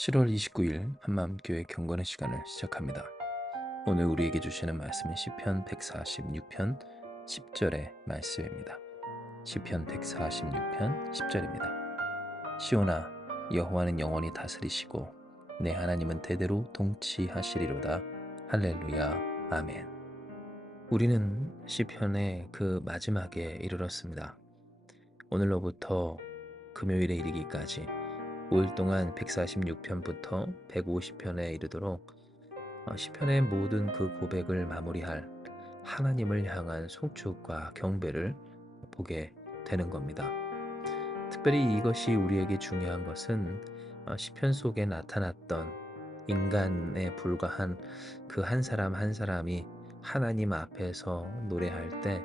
7월 29일 한마음교회 경건의 시간을 시작합니다. 오늘 우리에게 주시는 말씀은 시편 146편 10절의 말씀입니다. 시편 146편 10절입니다. 시온아, 여호와는 영원히 다스리시고 내 하나님은 대대로 통치하시리로다. 할렐루야. 아멘. 우리는 시편의 그 마지막에 이르렀습니다. 오늘로부터 금요일에 이르기까지 5일 동안 146편부터 150편에 이르도록 시편의 모든 그 고백을 마무리할 하나님을 향한 송축과 경배를 보게 되는 겁니다. 특별히 이것이 우리에게 중요한 것은 시편 속에 나타났던 인간에 불과한 그 한 사람 한 사람이 하나님 앞에서 노래할 때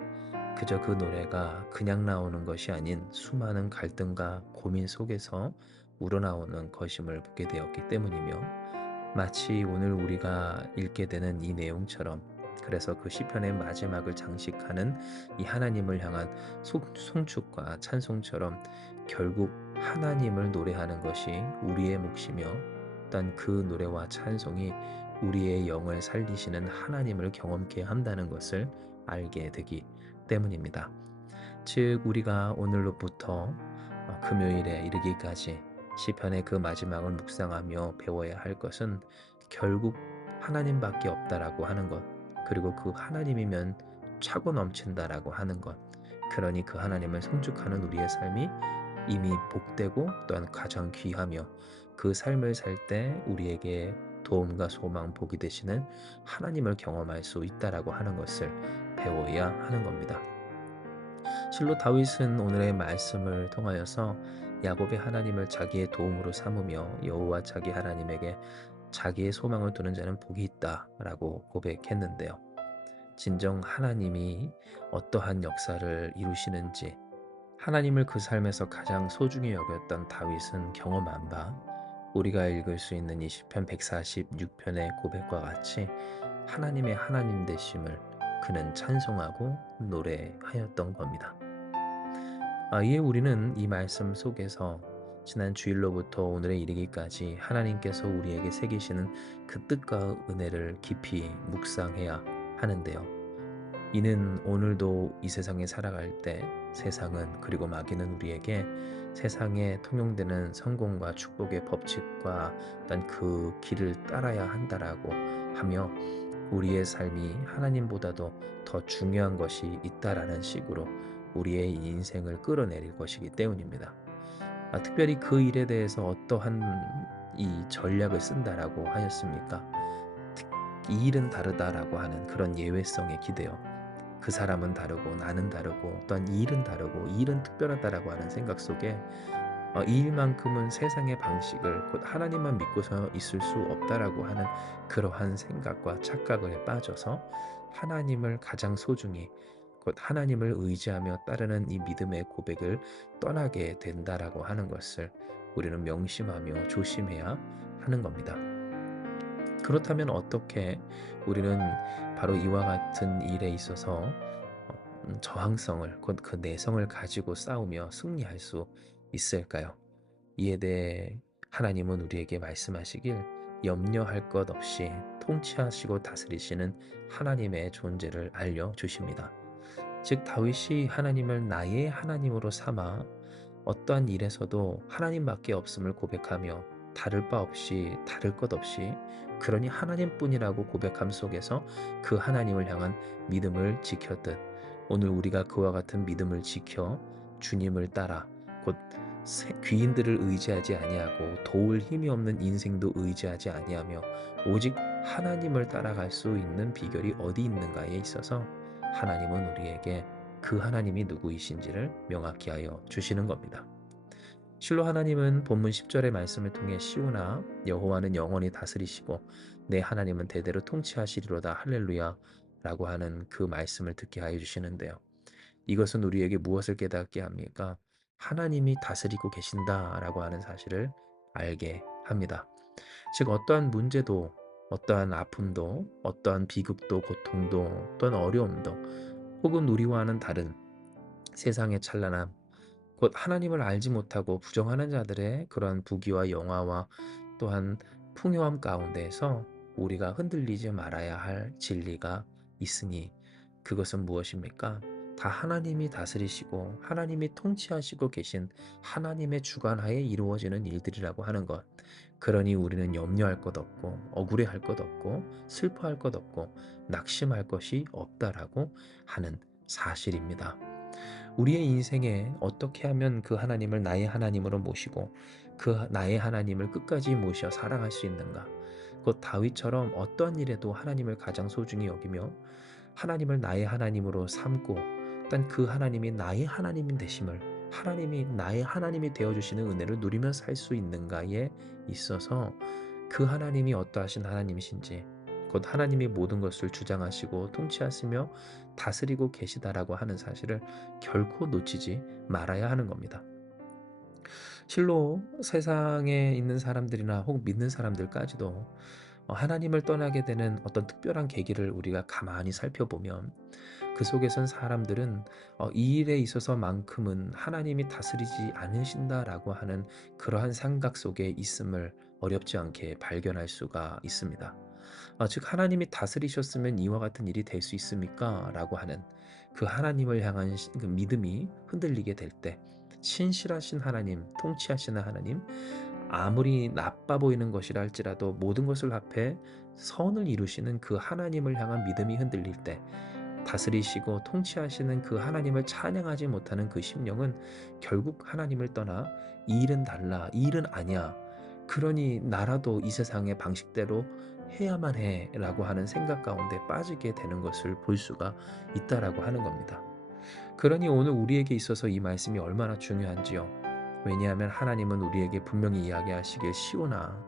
그저 그 노래가 그냥 나오는 것이 아닌 수많은 갈등과 고민 속에서 우러나오는 것임을 보게 되었기 때문이며, 마치 오늘 우리가 읽게 되는 이 내용처럼, 그래서 그 시편의 마지막을 장식하는 이 하나님을 향한 송축과 찬송처럼 결국 하나님을 노래하는 것이 우리의 몫이며, 또한 그 노래와 찬송이 우리의 영을 살리시는 하나님을 경험케 한다는 것을 알게 되기 때문입니다. 즉 우리가 오늘로부터 금요일에 이르기까지 시편의 그 마지막을 묵상하며 배워야 할 것은 결국 하나님밖에 없다라고 하는 것, 그리고 그 하나님이면 차고 넘친다라고 하는 것, 그러니 그 하나님을 성축하는 우리의 삶이 이미 복되고 또한 가장 귀하며, 그 삶을 살 때 우리에게 도움과 소망, 복이 되시는 하나님을 경험할 수 있다라고 하는 것을 배워야 하는 겁니다. 실로 다윗은 오늘의 말씀을 통하여서 야곱의 하나님을 자기의 도움으로 삼으며 여호와 자기 하나님에게 자기의 소망을 두는 자는 복이 있다라고 고백했는데요. 진정 하나님이 어떠한 역사를 이루시는지, 하나님을 그 삶에서 가장 소중히 여겼던 다윗은 경험한 바, 우리가 읽을 수 있는 이 시편 146편의 고백과 같이 하나님의 하나님 되심을 그는 찬송하고 노래하였던 겁니다. 이에 우리는 이 말씀 속에서 지난 주일로부터 오늘에 이르기까지 하나님께서 우리에게 새기시는 그 뜻과 은혜를 깊이 묵상해야 하는데요. 이는 오늘도 이 세상에 살아갈 때 세상은, 그리고 마귀는 우리에게 세상에 통용되는 성공과 축복의 법칙과 어떤 그 길을 따라야 한다라고 하며 우리의 삶이 하나님보다도 더 중요한 것이 있다라는 식으로 우리의 인생을 끌어내릴 것이기 때문입니다. 특별히 그 일에 대해서 어떠한 이 전략을 쓴다라고 하였습니까? 이 일은 다르다라고 하는 그런 예외성에 기대어 그 사람은 다르고 나는 다르고 또한 이 일은 다르고 이 일은 특별하다라고 하는 생각 속에 이 일만큼은 세상의 방식을 곧 하나님만 믿고서 있을 수 없다라고 하는 그러한 생각과 착각에 빠져서 하나님을 가장 소중히 곧 하나님을 의지하며 따르는 이 믿음의 고백을 떠나게 된다라고 하는 것을 우리는 명심하며 조심해야 하는 겁니다. 그렇다면 어떻게 우리는 바로 이와 같은 일에 있어서 저항성을 곧 그 내성을 가지고 싸우며 승리할 수 있을까요? 이에 대해 하나님은 우리에게 말씀하시길 염려할 것 없이 통치하시고 다스리시는 하나님의 존재를 알려주십니다. 즉 다윗이 하나님을 나의 하나님으로 삼아 어떠한 일에서도 하나님밖에 없음을 고백하며 다를 바 없이 다를 것 없이 그러니 하나님뿐이라고 고백함 속에서 그 하나님을 향한 믿음을 지켰듯, 오늘 우리가 그와 같은 믿음을 지켜 주님을 따라 곧 귀인들을 의지하지 아니하고 도울 힘이 없는 인생도 의지하지 아니하며 오직 하나님을 따라갈 수 있는 비결이 어디 있는가에 있어서 하나님은 우리에게 그 하나님이 누구이신지를 명확히 하여 주시는 겁니다. 실로 하나님은 본문 10절의 말씀을 통해 시온아 여호와는 영원히 다스리시고 내 하나님은 대대로 통치하시리로다 할렐루야 라고 하는 그 말씀을 듣게 하여 주시는데요. 이것은 우리에게 무엇을 깨닫게 합니까? 하나님이 다스리고 계신다라고 하는 사실을 알게 합니다. 즉 어떠한 문제도, 어떠한 아픔도, 어떠한 비극도, 고통도, 또한 어려움도, 혹은 우리와는 다른 세상의 찬란함, 곧 하나님을 알지 못하고 부정하는 자들의 그러한 부귀와 영화와 또한 풍요함 가운데에서 우리가 흔들리지 말아야 할 진리가 있으니 그것은 무엇입니까? 다 하나님이 다스리시고 하나님이 통치하시고 계신 하나님의 주관하에 이루어지는 일들이라고 하는 것. 그러니 우리는 염려할 것 없고 억울해할 것 없고 슬퍼할 것 없고 낙심할 것이 없다라고 하는 사실입니다. 우리의 인생에 어떻게 하면 그 하나님을 나의 하나님으로 모시고 그 나의 하나님을 끝까지 모셔 사랑할 수 있는가? 곧 다윗처럼 어떠한 일에도 하나님을 가장 소중히 여기며 하나님을 나의 하나님으로 삼고 단 그 하나님이 나의 하나님인 되심을 하나님이 나의 하나님이 되어주시는 은혜를 누리며 살 수 있는가에 있어서 그 하나님이 어떠하신 하나님이신지 곧 하나님이 모든 것을 주장하시고 통치하시며 다스리고 계시다라고 하는 사실을 결코 놓치지 말아야 하는 겁니다. 실로 세상에 있는 사람들이나 혹은 믿는 사람들까지도 하나님을 떠나게 되는 어떤 특별한 계기를 우리가 가만히 살펴보면 그 속에선 사람들은 이 일에 있어서만큼은 하나님이 다스리지 않으신다라고 하는 그러한 생각 속에 있음을 어렵지 않게 발견할 수가 있습니다. 즉 하나님이 다스리셨으면 이와 같은 일이 될 수 있습니까? 라고 하는 그 하나님을 향한 그 믿음이 흔들리게 될 때 신실하신 하나님, 통치하시는 하나님, 아무리 나빠 보이는 것이라 할지라도 모든 것을 합해 선을 이루시는 그 하나님을 향한 믿음이 흔들릴 때 다스리시고 통치하시는 그 하나님을 찬양하지 못하는 그 심령은 결국 하나님을 떠나 이 일은 달라, 이 일은 아니야. 그러니 나라도 이 세상의 방식대로 해야만 해라고 하는 생각 가운데 빠지게 되는 것을 볼 수가 있다라고 하는 겁니다. 그러니 오늘 우리에게 있어서 이 말씀이 얼마나 중요한지요. 왜냐하면 하나님은 우리에게 분명히 이야기하시길 시오나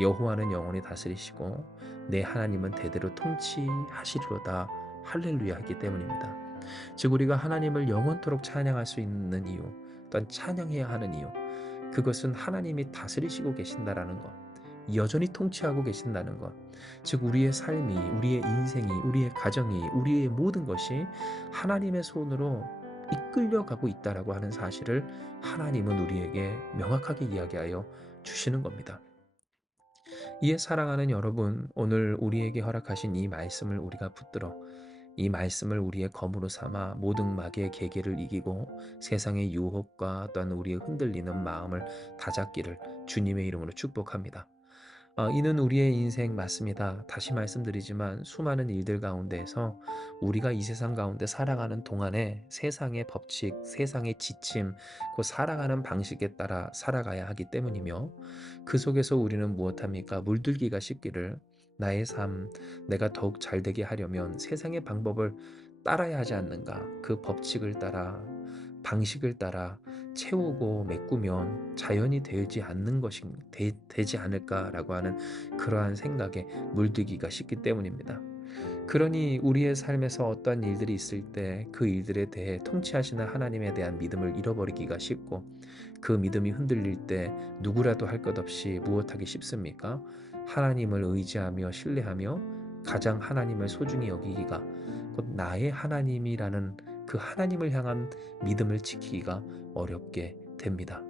여호와는 영원히 다스리시고 내 하나님은 대대로 통치하시리로다 할렐루야 하기 때문입니다. 즉 우리가 하나님을 영원토록 찬양할 수 있는 이유, 또한 찬양해야 하는 이유, 그것은 하나님이 다스리시고 계신다라는 것, 여전히 통치하고 계신다는 것, 즉 우리의 삶이, 우리의 인생이, 우리의 가정이, 우리의 모든 것이 하나님의 손으로 이끌려가고 있다라고 하는 사실을 하나님은 우리에게 명확하게 이야기하여 주시는 겁니다. 이에 사랑하는 여러분, 오늘 우리에게 허락하신 이 말씀을 우리가 붙들어 이 말씀을 우리의 검으로 삼아 모든 마귀의 계계를 이기고 세상의 유혹과 또한 우리의 흔들리는 마음을 다잡기를 주님의 이름으로 축복합니다. 이는 우리의 인생 맞습니다. 다시 말씀드리지만 수많은 일들 가운데에서 우리가 이 세상 가운데 살아가는 동안에 세상의 법칙, 세상의 지침, 그 살아가는 방식에 따라 살아가야 하기 때문이며 그 속에서 우리는 무엇합니까? 물들기가 쉽기를 나의 삶, 내가 더욱 잘되게 하려면 세상의 방법을 따라야 하지 않는가? 그 법칙을 따라 방식을 따라 채우고 메꾸면 자연이 되지 않는 것이 되지 않을까라고 하는 그러한 생각에 물들기가 쉽기 때문입니다. 그러니 우리의 삶에서 어떠한 일들이 있을 때 그 일들에 대해 통치하시는 하나님에 대한 믿음을 잃어버리기가 쉽고 그 믿음이 흔들릴 때 누구라도 할 것 없이 무엇하기 쉽습니까? 하나님을 의지하며 신뢰하며 가장 하나님을 소중히 여기기가 곧 나의 하나님이라는 그 하나님을 향한 믿음을 지키기가 어렵게 됩니다.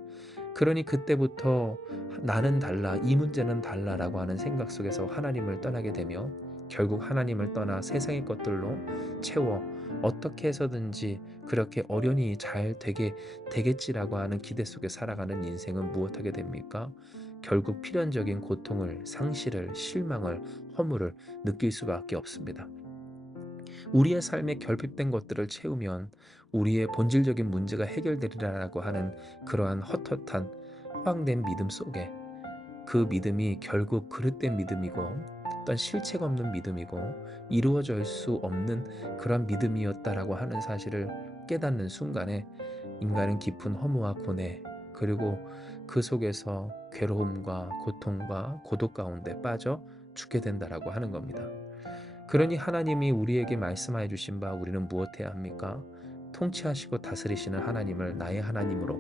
그러니 그때부터 나는 달라, 이 문제는 달라라고 하는 생각 속에서 하나님을 떠나게 되며 결국 하나님을 떠나 세상의 것들로 채워 어떻게 해서든지 그렇게 어련히 잘 되겠지라고 하는 기대 속에 살아가는 인생은 무엇하게 됩니까? 결국 필연적인 고통을, 상실을, 실망을, 허물을 느낄 수밖에 없습니다. 우리의 삶에 결핍된 것들을 채우면 우리의 본질적인 문제가 해결되리라고 하는 그러한 헛헛한 허황된 믿음 속에 그 믿음이 결국 그릇된 믿음이고 어떤 실체가 없는 믿음이고 이루어질 수 없는 그런 믿음이었다라고 하는 사실을 깨닫는 순간에 인간은 깊은 허무와 고뇌 그리고 그 속에서 괴로움과 고통과 고독 가운데 빠져 죽게 된다라고 하는 겁니다. 그러니 하나님이 우리에게 말씀하여 주신 바 우리는 무엇해야 합니까? 통치하시고 다스리시는 하나님을 나의 하나님으로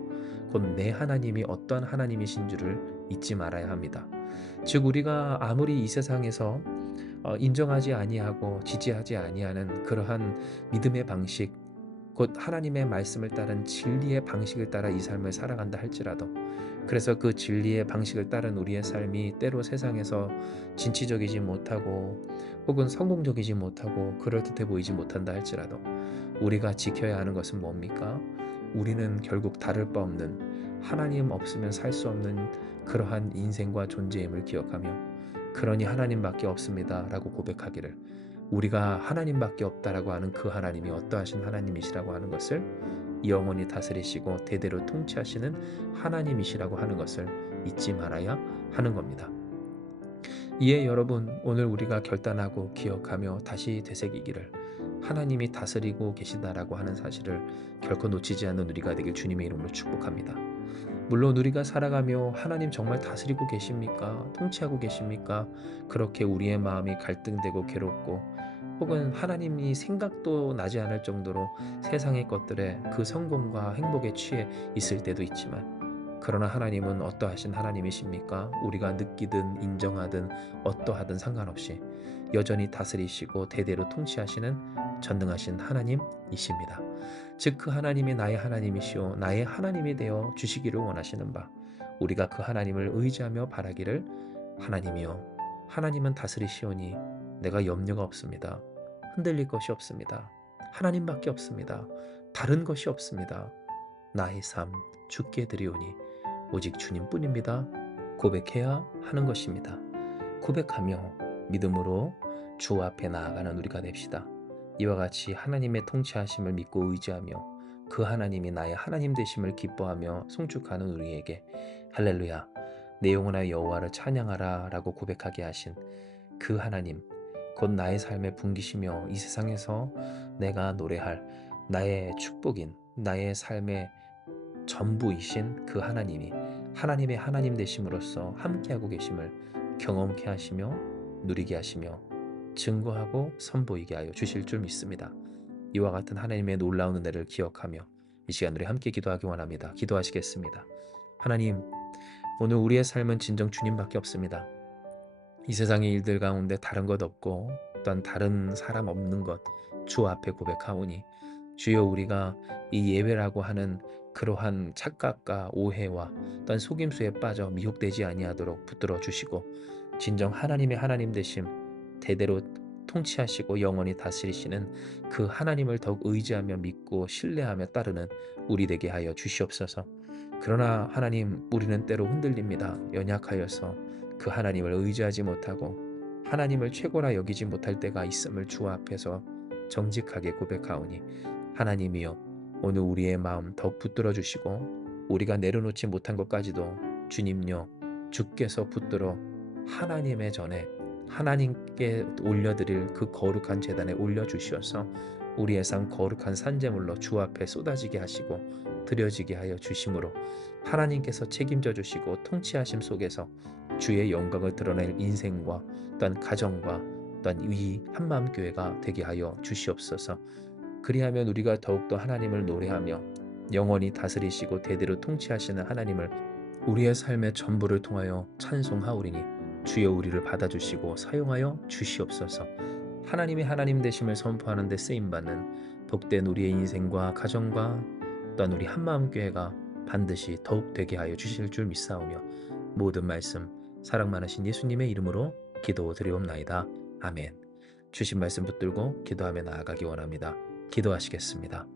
곧 내 하나님이 어떠한 하나님이신 줄을 잊지 말아야 합니다. 즉 우리가 아무리 이 세상에서 인정하지 아니하고 지지하지 아니하는 그러한 믿음의 방식 곧 하나님의 말씀을 따른 진리의 방식을 따라 이 삶을 살아간다 할지라도, 그래서 그 진리의 방식을 따른 우리의 삶이 때로 세상에서 진취적이지 못하고 혹은 성공적이지 못하고 그럴듯해 보이지 못한다 할지라도, 우리가 지켜야 하는 것은 뭡니까? 우리는 결국 다를 바 없는, 하나님 없으면 살 수 없는 그러한 인생과 존재임을 기억하며, 그러니 하나님밖에 없습니다 라고 고백하기를, 우리가 하나님밖에 없다라고 하는 그 하나님이 어떠하신 하나님이시라고 하는 것을, 영원히 다스리시고 대대로 통치하시는 하나님이시라고 하는 것을 잊지 말아야 하는 겁니다. 이에 여러분, 오늘 우리가 결단하고 기억하며 다시 되새기기를, 하나님이 다스리고 계시다라고 하는 사실을 결코 놓치지 않는 우리가 되길 주님의 이름으로 축복합니다. 물론 우리가 살아가며 하나님 정말 다스리고 계십니까? 통치하고 계십니까? 그렇게 우리의 마음이 갈등되고 괴롭고, 혹은 하나님이 생각도 나지 않을 정도로 세상의 것들에 그 성공과 행복에 취해 있을 때도 있지만, 그러나 하나님은 어떠하신 하나님이십니까? 우리가 느끼든 인정하든 어떠하든 상관없이 여전히 다스리시고 대대로 통치하시는 전능하신 하나님이십니다. 즉 그 하나님이 나의 하나님이시오 나의 하나님이 되어 주시기를 원하시는 바, 우리가 그 하나님을 의지하며 바라기를, 하나님이여, 하나님은 다스리시오니 내가 염려가 없습니다. 흔들릴 것이 없습니다. 하나님밖에 없습니다. 다른 것이 없습니다. 나의 삶 주께 드리오니 오직 주님뿐입니다. 고백해야 하는 것입니다. 고백하며 믿음으로 주 앞에 나아가는 우리가 됩시다. 이와 같이 하나님의 통치하심을 믿고 의지하며 그 하나님이 나의 하나님 되심을 기뻐하며 송축하는 우리에게, 할렐루야, 내 영혼아 여호와를 찬양하라 라고 고백하게 하신 그 하나님, 곧 나의 삶의 분기시며 이 세상에서 내가 노래할 나의 축복인, 나의 삶의 전부이신 그 하나님이 하나님의 하나님 되심으로써 함께하고 계심을 경험케 하시며 누리게 하시며 증거하고 선보이게 하여 주실 줄 믿습니다. 이와 같은 하나님의 놀라운 은혜를 기억하며 이 시간 우리 함께 기도하기 원합니다. 기도하시겠습니다. 하나님, 오늘 우리의 삶은 진정 주님밖에 없습니다. 이 세상의 일들 가운데 다른 것 없고 또한 다른 사람 없는 것 주 앞에 고백하오니, 주여, 우리가 이 예외라고 하는 그러한 착각과 오해와 또한 속임수에 빠져 미혹되지 아니하도록 붙들어 주시고, 진정 하나님의 하나님 되심, 대대로 통치하시고 영원히 다스리시는 그 하나님을 더욱 의지하며 믿고 신뢰하며 따르는 우리 되게 하여 주시옵소서. 그러나 하나님, 우리는 때로 흔들립니다. 연약하여서 그 하나님을 의지하지 못하고 하나님을 최고라 여기지 못할 때가 있음을 주 앞에서 정직하게 고백하오니, 하나님이여, 오늘 우리의 마음 더욱 붙들어 주시고 우리가 내려놓지 못한 것까지도 주님요, 주께서 붙들어 하나님의 전에 하나님께 올려드릴 그 거룩한 제단에 올려주시어서 우리의 삶 거룩한 산제물로 주 앞에 쏟아지게 하시고 드려지게 하여 주심으로, 하나님께서 책임져 주시고 통치하심 속에서 주의 영광을 드러낼 인생과 또한 가정과 또한 이 한마음교회가 되게 하여 주시옵소서. 그리하면 우리가 더욱더 하나님을 노래하며 영원히 다스리시고 대대로 통치하시는 하나님을 우리의 삶의 전부를 통하여 찬송하오리니, 주여 우리를 받아주시고 사용하여 주시옵소서. 하나님이 하나님 되심을 선포하는 데 쓰임받는 복된 우리의 인생과 가정과 또한 우리 한마음교회가 반드시 더욱 되게 하여 주실 줄 믿사오며, 모든 말씀 사랑 많으신 예수님의 이름으로 기도드리옵나이다. 아멘. 주신 말씀 붙들고 기도하며 나아가기 원합니다. 기도하시겠습니다.